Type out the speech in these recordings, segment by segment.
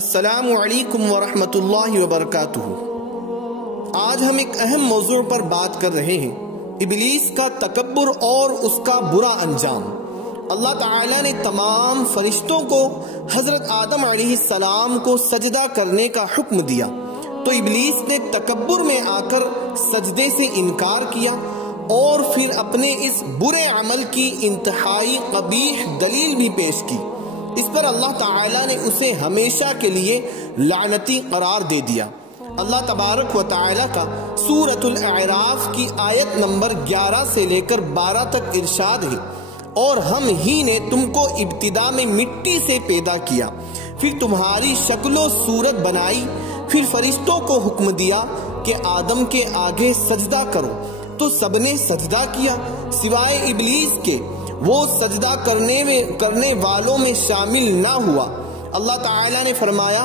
السلام علیکم ورحمۃ اللہ وبرکاتہ۔ آج ہم ایک اہم موضوع پر بات کر رہے ہیں، ابلیس کا تکبر اور اس کا برا انجام۔ اللہ تعالیٰ نے تمام فرشتوں کو حضرت آدم علیہ السلام کو سجدہ کرنے کا حکم دیا، تو ابلیس نے تکبر میں آ کر سجدے سے انکار کیا اور پھر اپنے اس برے عمل کی انتہائی قبیح دلیل بھی پیش کی۔ اس پر اللہ تعالیٰ نے اسے ہمیشہ کے لیے لعنتی قرار دے دیا۔ اللہ تبارک و تعالیٰ کا سورۃ الاعراف کی آیت نمبر 11 سے لے کر 12 تک ارشاد ہے، اور ہم ہی نے تم کو ابتدا میں مٹی سے پیدا کیا، پھر تمہاری شکل و صورت بنائی، پھر فرشتوں کو حکم دیا کہ آدم کے آگے سجدہ کرو، تو سب نے سجدہ کیا سوائے ابلیس کے، وہ سجدہ کرنے والوں میں شامل نہ ہوا۔ اللہ تعالیٰ نے فرمایا،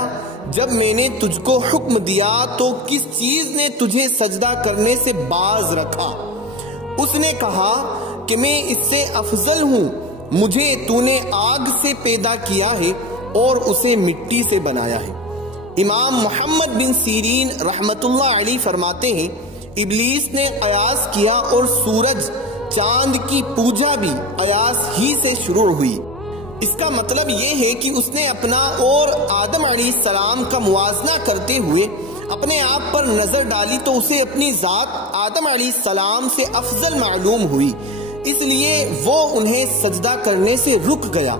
جب میں نے تجھ کو حکم دیا تو کس چیز نے تجھے سجدہ کرنے سے باز رکھا؟ اس نے کہا کہ میں اس سے افضل ہوں، مجھے تو نے آگ سے پیدا کیا ہے اور اسے مٹی سے بنایا ہے۔ امام محمد بن سیرین رحمت اللہ علیہ فرماتے ہیں، ابلیس نے قیاس کیا اور سورج چاند کی پوجا بھی قیاس ہی سے شروع ہوئی۔ اس کا مطلب یہ ہے کہ اس نے اپنا اور آدم علیہ السلام کا موازنہ کرتے ہوئے اپنے آپ پر نظر ڈالی تو اسے اپنی ذات آدم علیہ السلام سے افضل معلوم ہوئی، اس لیے وہ انہیں سجدہ کرنے سے رک گیا،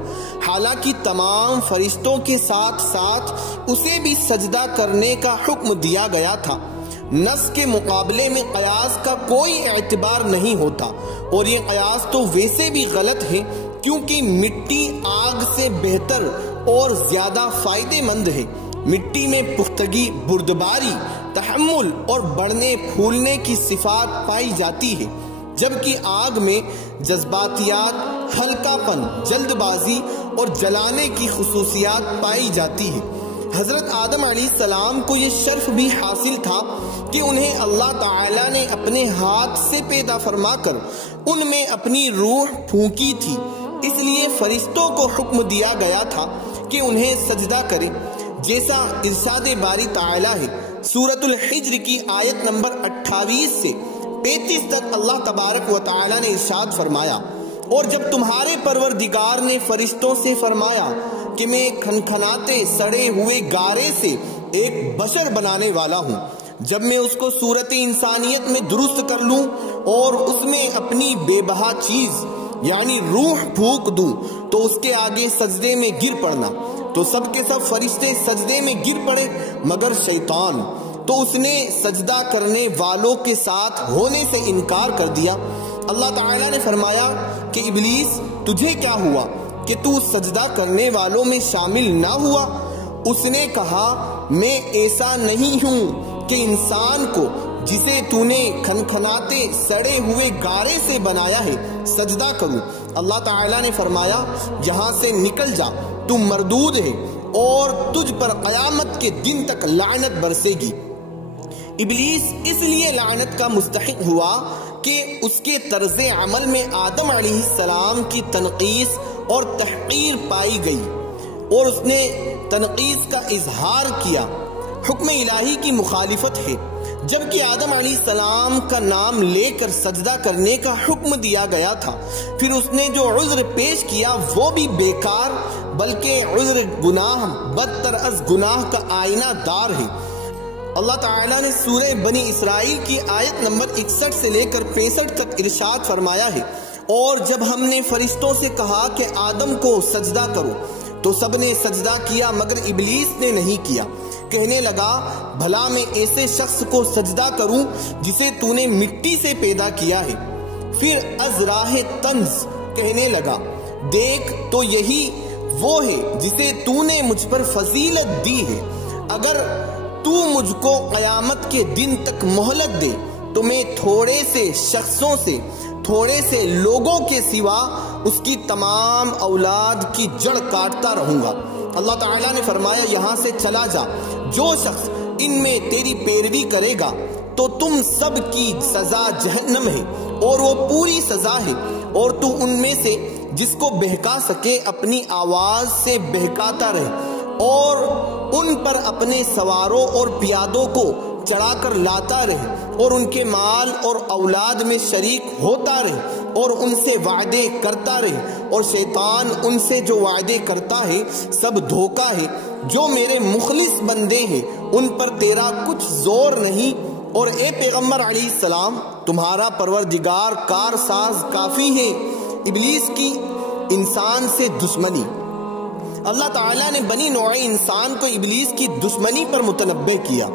حالانکہ تمام فرشتوں کے ساتھ ساتھ اسے بھی سجدہ کرنے کا حکم دیا گیا تھا۔ نص کے مقابلے میں قیاس کا کوئی اعتبار نہیں ہوتا، اور یہ قیاس تو ویسے بھی غلط ہے، کیونکہ مٹی آگ سے بہتر اور زیادہ فائدہ مند ہے۔ مٹی میں پختگی، بردباری، تحمل اور بڑھنے پھولنے کی صفات پائی جاتی ہے، جبکہ آگ میں جذباتیات، ہلکا پن، جلد بازی اور جلانے کی خصوصیات پائی جاتی ہے۔ حضرت آدم علیہ السلام کو یہ شرف بھی حاصل تھا کہ انہیں اللہ تعالیٰ نے اپنے ہاتھ سے پیدا فرما کر ان میں اپنی روح پھونکی تھی، اس لیے فرشتوں کو حکم دیا گیا تھا کہ انہیں سجدہ کریں، جیسا ارشاد باری تعالیٰ ہے۔ سورۃ الحجر کی آیت نمبر 28 سے 35 تک اللہ تبارک و تعالیٰ نے ارشاد فرمایا، اور جب تمہارے پروردگار نے فرشتوں سے فرمایا کہ میں کھنکھناتے سڑے ہوئے گارے سے ایک بشر بنانے والا ہوں، جب میں اس کو صورت انسانیت میں درست کر لوں اور اس میں اپنی بے بہا چیز یعنی روح پھونک دوں تو اس کے آگے سجدے میں گر پڑنا، تو سب کے سب فرشتے سجدے میں گر پڑے مگر شیطان، تو اس نے سجدہ کرنے والوں کے ساتھ ہونے سے انکار کر دیا۔ اللہ تعالیٰ نے فرمایا کہ ابلیس تجھے کیا ہوا کہ تو سجدہ کرنے والوں میں شامل نہ ہوا؟ اس نے کہا، میں ایسا نہیں ہوں کہ انسان کو جسے تو نے کھنکھناتے سڑے ہوئے گارے سے بنایا ہے سجدہ کروں۔ اللہ تعالیٰ نے فرمایا، یہاں سے نکل جا، تو مردود ہے اور تجھ پر قیامت کے دن تک لعنت برسے گی۔ ابلیس اس لیے لعنت کا مستحق ہوا کہ اس کے طرز عمل میں آدم علیہ السلام کی تنقیص اور تحقیر پائی گئی، اور اس نے تنقیص کا اظہار کیا۔ حکم الہی کی مخالفت ہے، جبکہ آدم علیہ السلام کا نام لے کر سجدہ کرنے کا حکم دیا گیا تھا، پھر اس نے جو عذر پیش کیا وہ بھی بیکار، بلکہ عذر گناہ بدتر از گناہ کا آئینہ دار ہے۔ اللہ تعالیٰ نے سورہ بنی اسرائیل کی آیت نمبر 61 سے لے کر 65 تک ارشاد فرمایا ہے، اور جب ہم نے فرشتوں سے کہا کہ آدم کو سجدہ کرو تو سب نے سجدہ کیا مگر ابلیس نے نہیں کیا، کہنے لگا، بھلا میں ایسے شخص کو سجدہ کروں جسے تو نے مٹی سے پیدا کیا ہے؟ پھر از راہ طنز کہنے لگا، دیکھ تو یہی وہ ہے جسے تو نے مجھ پر فضیلت دی ہے، اگر تو مجھ کو قیامت کے دن تک مہلت دے تو میں تھوڑے سے شخصوں سے، تھوڑے سے لوگوں کے سوا اس کی تمام اولاد کی جڑ کاٹتا رہوں گا۔ اللہ تعالیٰ نے فرمایا، یہاں سے چلا جا، جو شخص ان میں تیری پیروی کرے گا تو تم سب کی سزا جہنم ہے، اور وہ پوری سزا ہے، اور تو ان میں سے جس کو بہکا سکے اپنی آواز سے بہکاتا رہے، اور ان پر اپنے سواروں اور پیادوں کو چڑھا کر لاتا رہے اور ان کے مال اور اولاد میں شریک ہوتا رہے اور ان سے وعدے کرتا رہے، اور شیطان ان سے جو وعدے کرتا ہے سب دھوکا ہے۔ جو میرے مخلص بندے ہیں ان پر تیرا کچھ زور نہیں، اور اے پیغمبر علیہ السلام تمہارا پروردگار کارساز کافی ہے۔ ابلیس کی انسان سے دشمنی۔ اللہ تعالیٰ نے بنی نوع انسان کو ابلیس کی دشمنی پر متنبہ کیا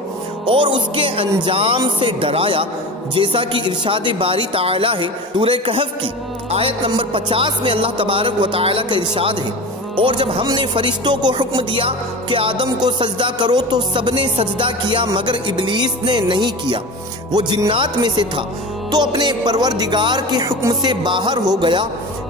اور اس کے انجام سے ڈرایا، جیسا کہ ارشاد باری تعالیٰ ہے سورہ کہف کی آیت نمبر 50 میں اللہ تبارک و تعالیٰ کا ارشاد ہے، اور جب ہم نے فرشتوں کو حکم دیا کہ آدم کو سجدہ کرو تو سب نے سجدہ کیا مگر ابلیس نے نہیں کیا، وہ جنات میں سے تھا تو اپنے پروردگار کے حکم سے باہر ہو گیا۔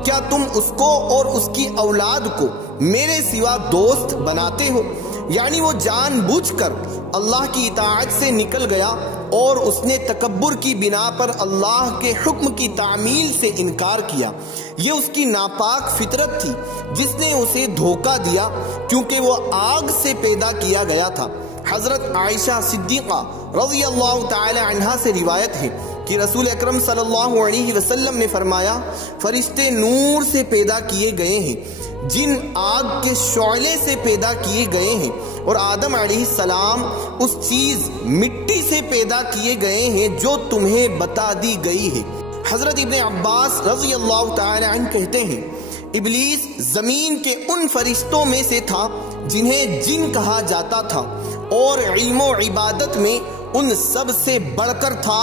کیا تم اس کو اور اس کی اولاد کو میرے سوا دوست بناتے ہو؟ یعنی وہ جان بوجھ کر اللہ کی اطاعت سے نکل گیا اور اس نے تکبر کی بنا پر اللہ کے حکم کی تعمیل سے انکار کیا۔ یہ اس کی ناپاک فطرت تھی جس نے اسے دھوکہ دیا، کیونکہ وہ آگ سے پیدا کیا گیا تھا۔ حضرت عائشہ صدیقہ رضی اللہ تعالی عنہا سے روایت ہے کہ رسول اکرم صلی اللہ علیہ وسلم نے فرمایا، فرشتے نور سے پیدا کیے گئے ہیں، جن آگ کے شعلے سے پیدا کیے گئے ہیں، اور آدم علیہ السلام اس چیز مٹی سے پیدا کیے گئے ہیں جو تمہیں بتا دی گئی ہے۔ حضرت ابن عباس رضی اللہ تعالی عنہ کہتے ہیں، ابلیس زمین کے ان فرشتوں میں سے تھا جنہیں جن کہا جاتا تھا، اور علم و عبادت میں ان سب سے بڑھ کر تھا،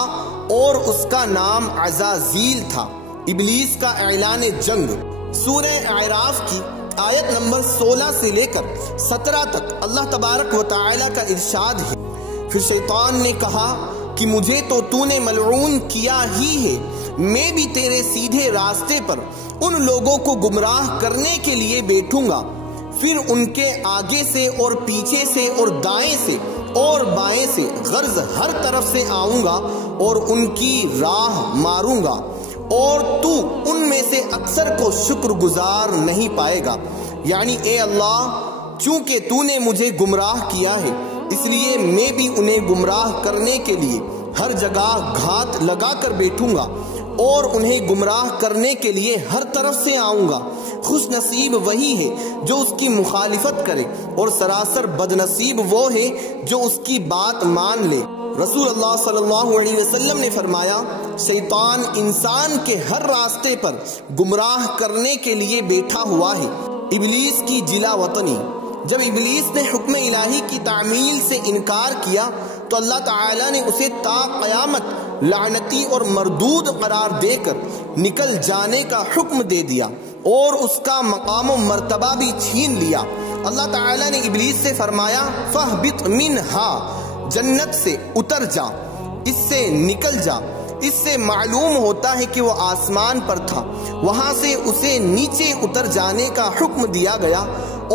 اور اس کا نام عزازیل تھا۔ ابلیس کا اعلان جنگ۔ سورہ اعراف کی آیت نمبر 16 سے لے کر 17 تک اللہ تبارک و تعالی کا ارشاد ہے، پھر شیطان نے کہا کہ مجھے تو نے ملعون کیا ہی ہے، میں بھی تیرے سیدھے راستے پر ان لوگوں کو گمراہ کرنے کے لیے بیٹھوں گا، پھر ان کے آگے سے اور پیچھے سے اور دائیں سے اور بائیں سے غرض ہر طرف سے آؤں گا اور ان کی راہ ماروں گا، اور تو ان میں سے اکثر کو شکر گزار نہیں پائے گا۔ یعنی اے اللہ، چونکہ تو نے مجھے گمراہ کیا ہے اس لیے میں بھی انہیں گمراہ کرنے کے لیے ہر جگہ گھات لگا کر بیٹھوں گا اور انہیں گمراہ کرنے کے لیے ہر طرف سے آؤں گا۔ خوش نصیب وہی ہے جو اس کی مخالفت کرے، اور سراسر بد نصیب وہ ہے جو اس کی بات مان لے۔ رسول اللہ صلی اللہ علیہ وسلم نے فرمایا، شیطان انسان کے ہر راستے پر گمراہ کرنے کے لیے بیٹھا ہوا ہے۔ ابلیس کی جلا وطنی۔ جب ابلیس نے حکم الہی کی تعمیل سے انکار کیا تو اللہ تعالیٰ نے اسے تا قیامت لعنتی اور مردود قرار دے کر نکل جانے کا حکم دے دیا اور اس کا مقام و مرتبہ بھی چھین لیا۔ اللہ تعالیٰ نے ابلیس سے فرمایا، فَاهْبِطْ مِنْهَا، جنت سے اتر جا، اس سے نکل جا۔ اس سے معلوم ہوتا ہے کہ وہ آسمان پر تھا، وہاں سے اسے نیچے اتر جانے کا حکم دیا گیا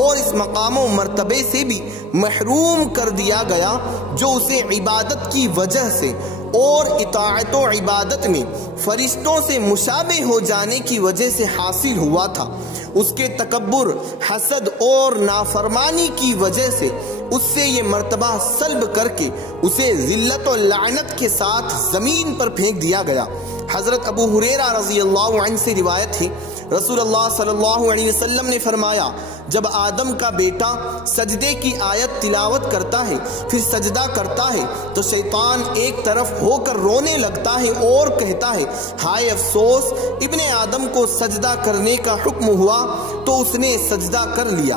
اور اس مقام و مرتبے سے بھی محروم کر دیا گیا جو اسے عبادت کی وجہ سے اور اطاعت و عبادت میں فرشتوں سے مشابہ ہو جانے کی وجہ سے حاصل ہوا تھا۔ اس کے تکبر، حسد اور نافرمانی کی وجہ سے اس سے یہ مرتبہ سلب کر کے اسے ذلت و لعنت کے ساتھ زمین پر پھینک دیا گیا۔ حضرت ابو ہریرہ رضی اللہ عنہ سے روایت ہے، رسول اللہ صلی اللہ علیہ وسلم نے فرمایا، جب آدم کا بیٹا سجدے کی آیت تلاوت کرتا ہے پھر سجدہ کرتا ہے تو شیطان ایک طرف ہو کر رونے لگتا ہے اور کہتا ہے، ہائے افسوس، ابن آدم کو سجدہ کرنے کا حکم ہوا تو اس نے سجدہ کر لیا،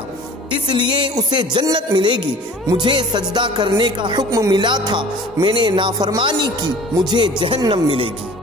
اس لیے اسے جنت ملے گی، مجھے سجدہ کرنے کا حکم ملا تھا، میں نے نافرمانی کی، مجھے جہنم ملے گی۔